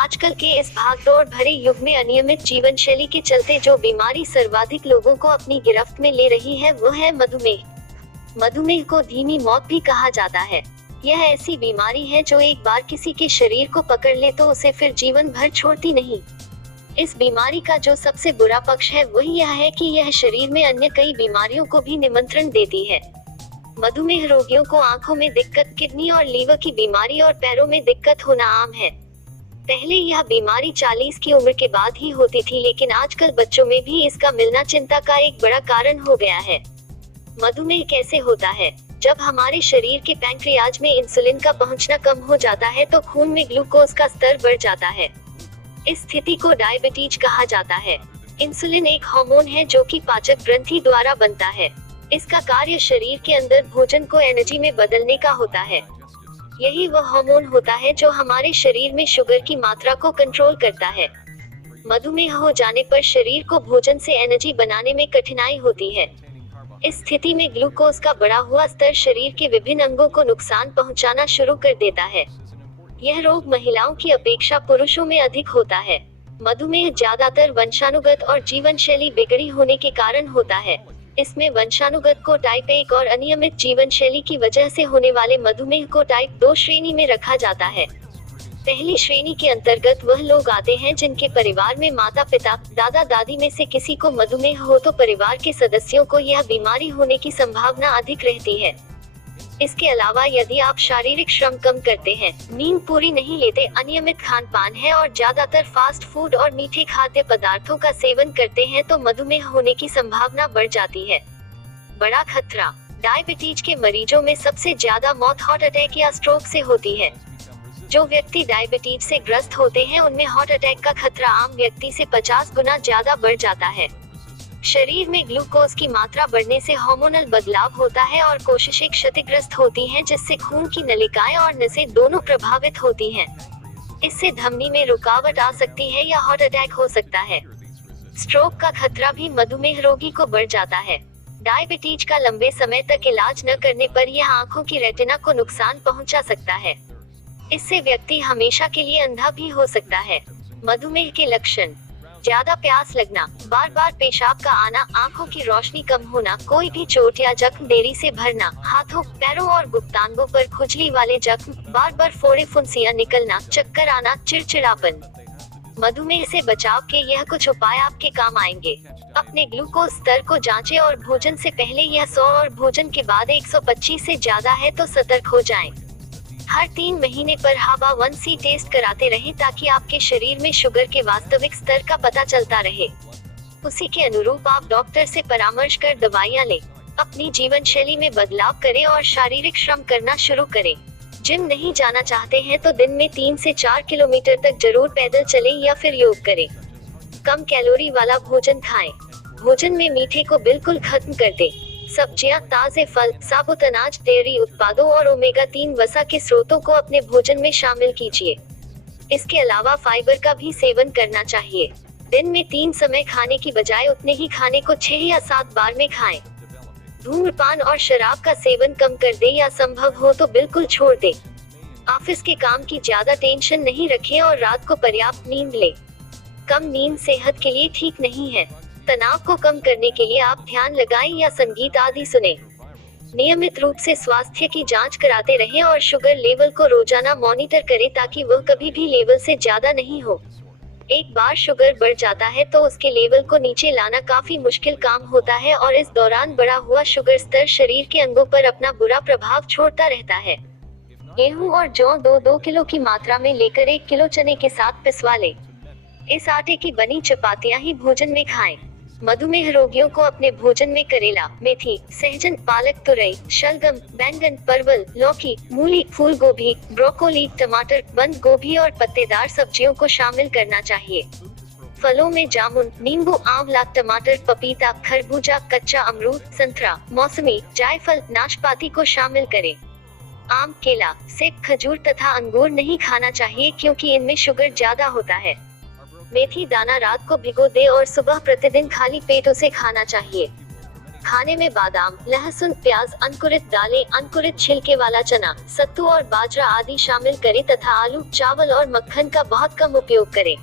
आजकल के इस भागदौड़ भरे युग में अनियमित जीवन शैली के चलते जो बीमारी सर्वाधिक लोगों को अपनी गिरफ्त में ले रही है वो है मधुमेह। मधुमेह को धीमी मौत भी कहा जाता है। यह ऐसी बीमारी है जो एक बार किसी के शरीर को पकड़ ले तो उसे फिर जीवन भर छोड़ती नहीं। इस बीमारी का जो सबसे बुरा पक्ष है वही यह है कि यह शरीर में अन्य कई बीमारियों को भी निमंत्रण देती है। मधुमेह रोगियों को आंखों में दिक्कत, किडनी और लीवर की बीमारी और पैरों में दिक्कत होना आम है। पहले यह बीमारी 40 की उम्र के बाद ही होती थी, लेकिन आजकल बच्चों में भी इसका मिलना चिंता का एक बड़ा कारण हो गया है। मधुमेह कैसे होता है? जब हमारे शरीर के पैंक्रियाज में इंसुलिन का पहुंचना कम हो जाता है तो खून में ग्लूकोज का स्तर बढ़ जाता है। इस स्थिति को डायबिटीज कहा जाता है। इंसुलिन एक हार्मोन है जो कि पाचक ग्रंथि द्वारा बनता है। इसका कार्य शरीर के अंदर भोजन को एनर्जी में बदलने का होता है। यही वह हार्मोन होता है जो हमारे शरीर में शुगर की मात्रा को कंट्रोल करता है। मधुमेह हो जाने पर शरीर को भोजन से एनर्जी बनाने में कठिनाई होती है। इस स्थिति में ग्लूकोज का बढ़ा हुआ स्तर शरीर के विभिन्न अंगों को नुकसान पहुंचाना शुरू कर देता है। यह रोग महिलाओं की अपेक्षा पुरुषों में अधिक होता है। मधुमेह ज्यादातर वंशानुगत और जीवन शैली बिगड़ी होने के कारण होता है। इसमें वंशानुगत को टाइप 1 और अनियमित जीवन शैली की वजह से होने वाले मधुमेह को टाइप 2 श्रेणी में रखा जाता है। पहली श्रेणी के अंतर्गत वह लोग आते हैं जिनके परिवार में माता पिता, दादा दादी में से किसी को मधुमेह हो तो परिवार के सदस्यों को यह बीमारी होने की संभावना अधिक रहती है। इसके अलावा यदि आप शारीरिक श्रम कम करते हैं, नींद पूरी नहीं लेते, अनियमित खान पान है और ज्यादातर फास्ट फूड और मीठे खाद्य पदार्थों का सेवन करते हैं तो मधुमेह होने की संभावना बढ़ जाती है। बड़ा खतरा। डायबिटीज के मरीजों में सबसे ज्यादा मौत हार्ट अटैक या स्ट्रोक से होती है। जो व्यक्ति डायबिटीज से ग्रस्त होते हैं उनमें हार्ट अटैक का खतरा आम व्यक्ति से 50 गुना ज्यादा बढ़ जाता है। शरीर में ग्लूकोज की मात्रा बढ़ने से हार्मोनल बदलाव होता है और कोशिकाएं क्षतिग्रस्त होती हैं, जिससे खून की नलिकाएं और नसें दोनों प्रभावित होती हैं। इससे धमनी में रुकावट आ सकती है या हार्ट अटैक हो सकता है। स्ट्रोक का खतरा भी मधुमेह रोगी को बढ़ जाता है। डायबिटीज का लंबे समय तक इलाज न करने पर यह आंखों की रेटिना को नुकसान पहुंचा सकता है। इससे व्यक्ति हमेशा के लिए अंधा भी हो सकता है। मधुमेह के लक्षण: ज्यादा प्यास लगना, बार बार पेशाब का आना, आंखों की रोशनी कम होना, कोई भी चोट या जख्म देरी से भरना, हाथों, पैरों और गुप्तांगों पर खुजली वाले जख्म, बार बार फोड़े फुंसियां निकलना, चक्कर आना, चिड़चिड़ापन। मधुमेह से बचाव के यह कुछ उपाय आपके काम आएंगे। अपने ग्लूकोज स्तर को जांचें और भोजन से पहले यह 100 और भोजन के बाद 125 से ज्यादा है तो सतर्क हो जाएं। हर 3 महीने पर HbA1c टेस्ट कराते रहें ताकि आपके शरीर में शुगर के वास्तविक स्तर का पता चलता रहे। उसी के अनुरूप आप डॉक्टर से परामर्श कर दवाइयां लें। अपनी जीवन शैली में बदलाव करें और शारीरिक श्रम करना शुरू करें। जिम नहीं जाना चाहते हैं तो दिन में 3 से 4 किलोमीटर तक जरूर पैदल चलें या फिर योग करें। कम कैलोरी वाला भोजन खाएं। भोजन में मीठे को बिल्कुल खत्म कर दें। सब्जियां, ताजे फल, साबुत अनाज, डेयरी उत्पादों और ओमेगा 3 वसा के स्रोतों को अपने भोजन में शामिल कीजिए। इसके अलावा फाइबर का भी सेवन करना चाहिए। दिन में 3 समय खाने की बजाय उतने ही खाने को 6 या 7 बार में खाएं। धूम्रपान और शराब का सेवन कम कर दें या संभव हो तो बिल्कुल छोड़ दें। ऑफिस के काम की ज्यादा टेंशन नहीं रखें और रात को पर्याप्त नींद लें। कम नींद सेहत के लिए ठीक नहीं है। तनाव को कम करने के लिए आप ध्यान लगाएं या संगीत आदि सुनें। नियमित रूप से स्वास्थ्य की जांच कराते रहें और शुगर लेवल को रोजाना मॉनिटर करें ताकि वह कभी भी लेवल से ज्यादा नहीं हो। एक बार शुगर बढ़ जाता है तो उसके लेवल को नीचे लाना काफी मुश्किल काम होता है और इस दौरान बढ़ा हुआ शुगर स्तर शरीर के अंगों पर अपना बुरा प्रभाव छोड़ता रहता है। गेहूं और जौ 2-2 किलो की मात्रा में लेकर 1 किलो चने के साथ पिसवा लें। इस आटे की बनी चपातियां ही भोजन में खाएं। मधुमेह रोगियों को अपने भोजन में करेला, मेथी, सहजन, पालक, तुरई, शलगम, बैंगन, परवल, लौकी, मूली, फूल गोभी, ब्रोकोली, टमाटर, बंद गोभी और पत्तेदार सब्जियों को शामिल करना चाहिए। फलों में जामुन, नींबू, आंवला, टमाटर, पपीता, खरबूजा, कच्चा अमरूद, संतरा, मौसमी, जायफल, नाशपाती को शामिल करें। आम, केला, सेब, खजूर तथा अंगूर नहीं खाना चाहिए क्योंकि इनमें शुगर ज्यादा होता है। मेथी दाना रात को भिगो दे और सुबह प्रतिदिन खाली पेट उसे खाना चाहिए। खाने में बादाम, लहसुन, प्याज, अंकुरित दालें, अंकुरित छिलके वाला चना, सत्तू और बाजरा आदि शामिल करें तथा आलू, चावल और मक्खन का बहुत कम उपयोग करें।